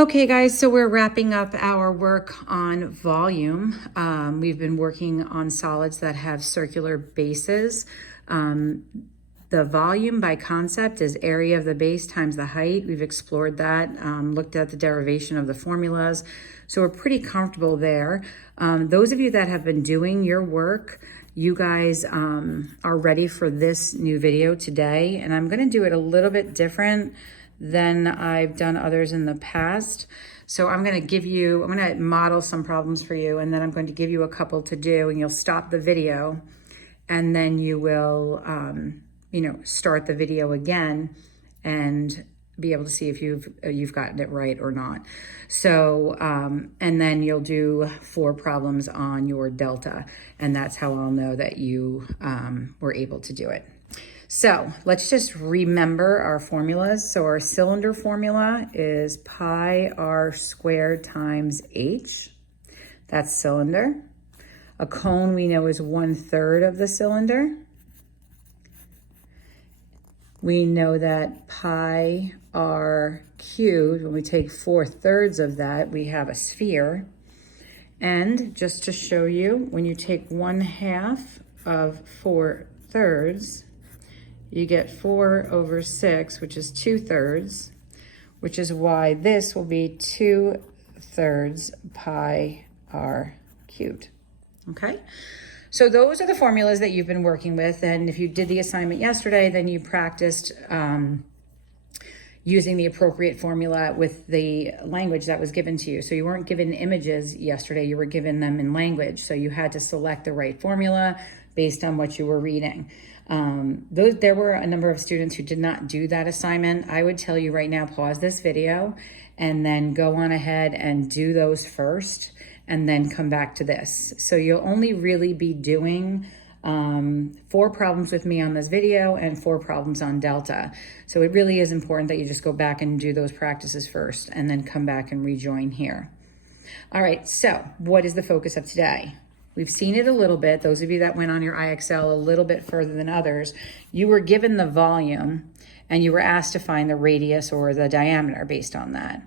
Okay, guys, so we're wrapping up our work on volume. We've been working on solids that have circular bases. The volume by concept is area of the base times the height. We've explored that, looked at the derivation of the formulas. So we're pretty comfortable there. Those of you that have been doing your work, you guys are ready for this new video today. And I'm gonna do it a little bit different than I've done others in the past. So I'm gonna model some problems for you, and then I'm going to give you a couple to do, and you'll stop the video, and then you will, start the video again and be able to see if you've gotten it right or not. So, and then you'll do 4 problems on your delta, and that's how I'll know that you were able to do it. So let's just remember our formulas. So our cylinder formula is pi r squared times h. That's cylinder. A cone we know is 1/3 of the cylinder. We know that pi r cubed, when we take 4/3 of that, we have a sphere. And just to show you, when you take 1/2 of 4/3, you get 4/6, which is 2/3, which is why this will be 2/3 pi r cubed. Okay, so those are the formulas that you've been working with. And if you did the assignment yesterday, then you practiced using the appropriate formula with the language that was given to you. So you weren't given images yesterday, you were given them in language. So you had to select the right formula based on what you were reading. There were a number of students who did not do that assignment. I would tell you right now, pause this video and then go on ahead and do those first and then come back to this. So you'll only really be doing 4 problems with me on this video and 4 problems on delta. So it really is important that you just go back and do those practices first and then come back and rejoin here. All right, so what is the focus of today? We've seen it a little bit. Those of you that went on your IXL a little bit further than others, you were given the volume and you were asked to find the radius or the diameter based on that.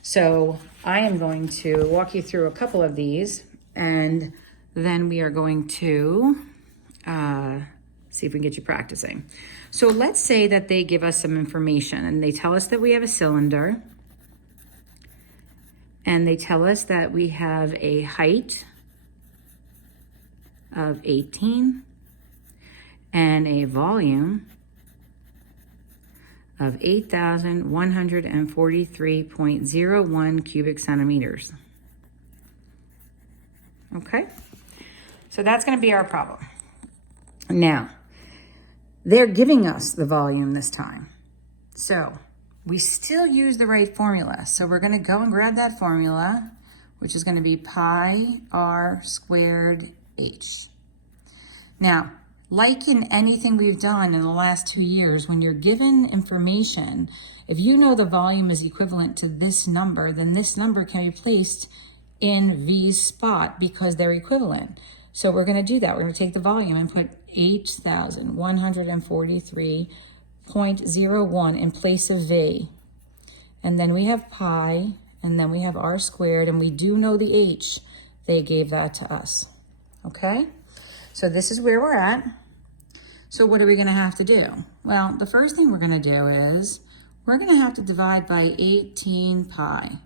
So I am going to walk you through a couple of these, and then we are going to see if we can get you practicing. So let's say that they give us some information and they tell us that we have a cylinder, and they tell us that we have a height of 18 and a volume of 8,143.01 cubic centimeters. Okay, so that's going to be our problem. Now, they're giving us the volume this time. So we still use the right formula. So we're going to go and grab that formula, which is going to be pi r squared h. Now, like in anything we've done in the last 2 years, when you're given information, if you know the volume is equivalent to this number, then this number can be placed in V's spot because they're equivalent. So we're going to do that. We're going to take the volume and put 8,143.01 in place of V. And then we have pi, and then we have r squared, and we do know the h. They gave that to us. Okay? So this is where we're at. So what are we going to have to do? Well, the first thing we're going to do is we're going to have to divide by 18 pi.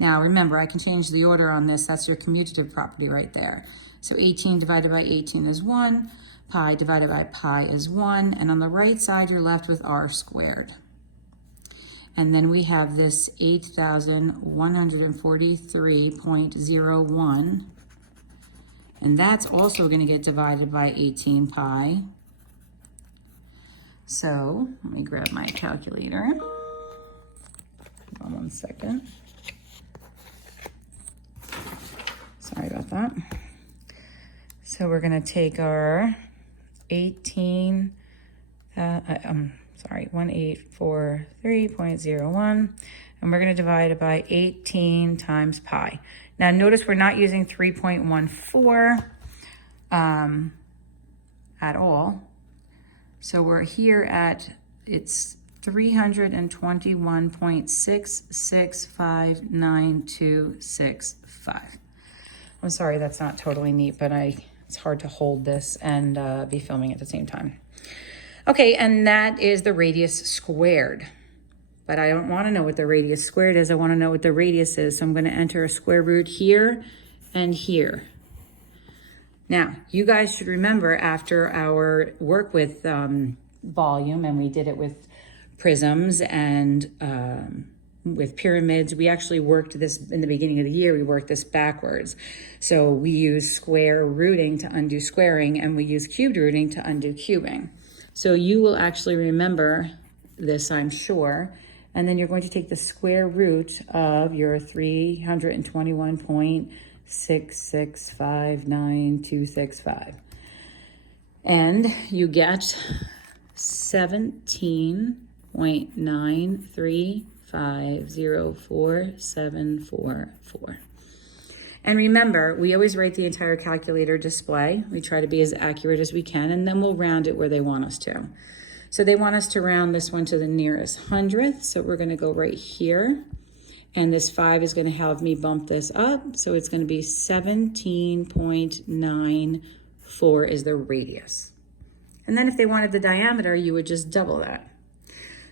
Now remember, I can change the order on this. That's your commutative property right there. So 18 divided by 18 is 1. Pi divided by pi is 1. And on the right side, you're left with r squared. And then we have this 8,143.01. And that's also going to get divided by 18 pi. So let me grab my calculator. Hold on 1 second. Sorry about that. So we're going to take our 1843.01, and we're going to divide it by 18 times pi. Now notice we're not using 3.14 at all. So we're here at, it's 321.665925. I'm sorry, that's not totally neat, but it's hard to hold this and be filming at the same time. Okay, and that is the radius squared. But I don't want to know what the radius squared is. I want to know what the radius is. So I'm going to enter a square root here and here. Now, you guys should remember after our work with volume, and we did it with prisms and with pyramids, we actually worked this in the beginning of the year, we worked this backwards. So we use square rooting to undo squaring, and we use cubed rooting to undo cubing. So you will actually remember this, I'm sure. And then you're going to take the square root of your 321.6659265. And you get 17.9350474. And remember, we always write the entire calculator display. We try to be as accurate as we can, and then we'll round it where they want us to. So they want us to round this one to the nearest hundredth. So we're going to go right here. And this 5 is going to have me bump this up. So it's going to be 17.94 is the radius. And then if they wanted the diameter, you would just double that.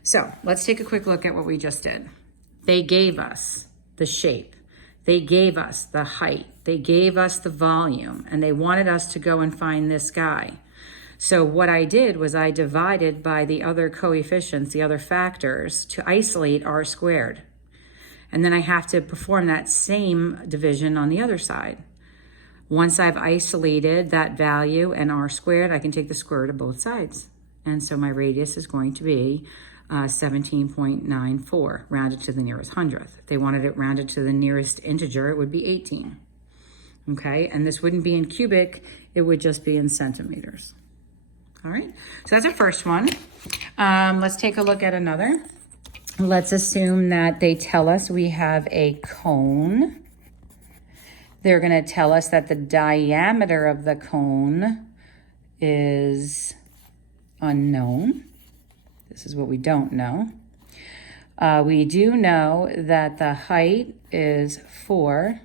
So let's take a quick look at what we just did. They gave us the shape. They gave us the height. They gave us the volume. And they wanted us to go and find this guy. So what I did was I divided by the other coefficients, the other factors, to isolate r squared. And then I have to perform that same division on the other side. Once I've isolated that value and r squared, I can take the square root of both sides. And so my radius is going to be 17.94, rounded to the nearest hundredth. If they wanted it rounded to the nearest integer, it would be 18. Okay, and this wouldn't be in cubic, it would just be in centimeters. All right, so that's our first one. Let's take a look at another. Let's assume that they tell us we have a cone. They're going to tell us that the diameter of the cone is unknown. This is what we don't know. We do know that the height is 4,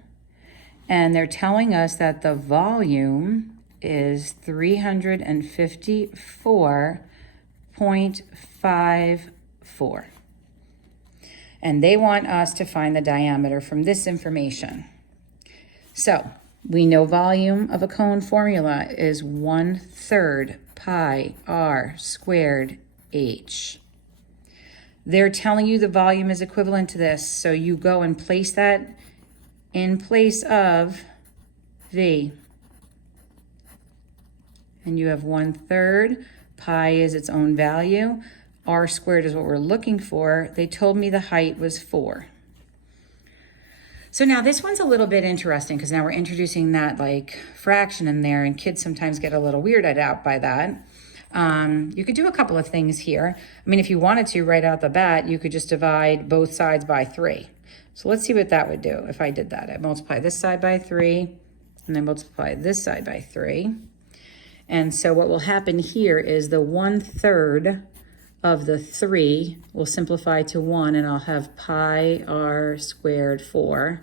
and they're telling us that the volume is 354.54. And they want us to find the diameter from this information. So we know volume of a cone formula is 1/3 pi r squared h. They're telling you the volume is equivalent to this, so you go and place that in place of v. And you have 1/3, pi is its own value, r squared is what we're looking for. They told me the height was 4. So now this one's a little bit interesting because now we're introducing that like fraction in there, and kids sometimes get a little weirded out by that. You could do a couple of things here. I mean, if you wanted to right out the bat, you could just divide both sides by 3. So let's see what that would do if I did that. I multiply this side by 3, and I multiply this side by 3. And so what will happen here is the 1/3 of the 3 will simplify to 1, and I'll have pi r squared 4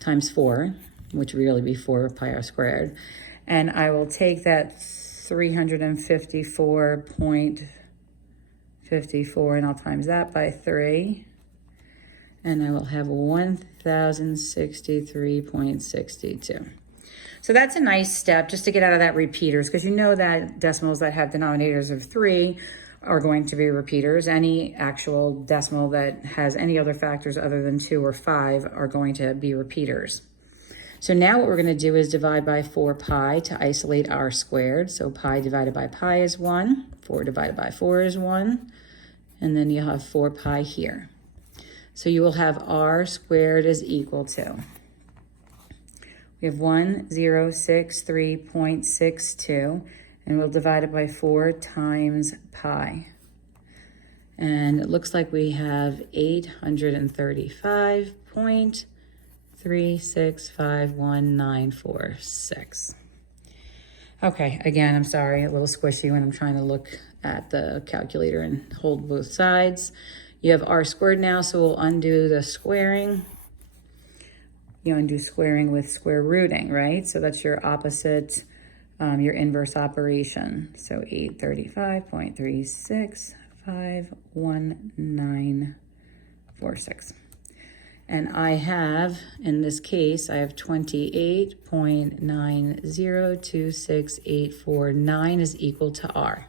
times 4, which would really be 4 pi r squared. And I will take that 354.54 and I'll times that by 3. And I will have 1063.62. So that's a nice step just to get out of that repeaters, because you know that decimals that have denominators of 3 are going to be repeaters. Any actual decimal that has any other factors other than 2 or 5 are going to be repeaters. So now what we're going to do is divide by 4 pi to isolate r squared. So pi divided by pi is 1, 4 divided by 4 is 1, and then you'll have 4 pi here. So you will have r squared is equal to, we have 1063.62, and we'll divide it by 4 times pi. And it looks like we have 835.3651946. Okay, again, I'm sorry, a little squishy when I'm trying to look at the calculator and hold both sides. You have r squared now, so we'll undo the squaring. You undo squaring with square rooting, right? So that's your opposite, your inverse operation. So 835.3651946. And I have, in this case, I have 28.9026849 is equal to r.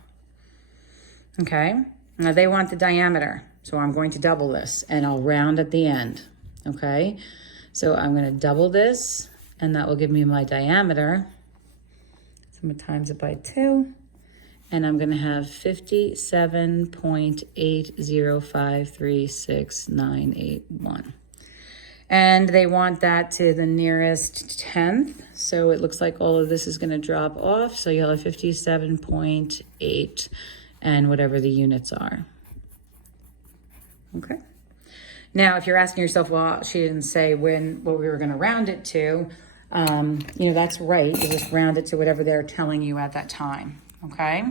Okay? Now they want the diameter, so I'm going to double this, and I'll round at the end. Okay? So I'm going to double this, and that will give me my diameter. So I'm going to times it by 2. And I'm going to have 57.8053691. And they want that to the nearest tenth. So it looks like all of this is going to drop off. So you'll have 57.8 and whatever the units are. Okay. Now, if you're asking yourself, well, she didn't say what we were going to round it to, that's right. You just round it to whatever they're telling you at that time. Okay.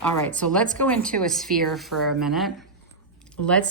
All right. So let's go into a sphere for a minute. Let's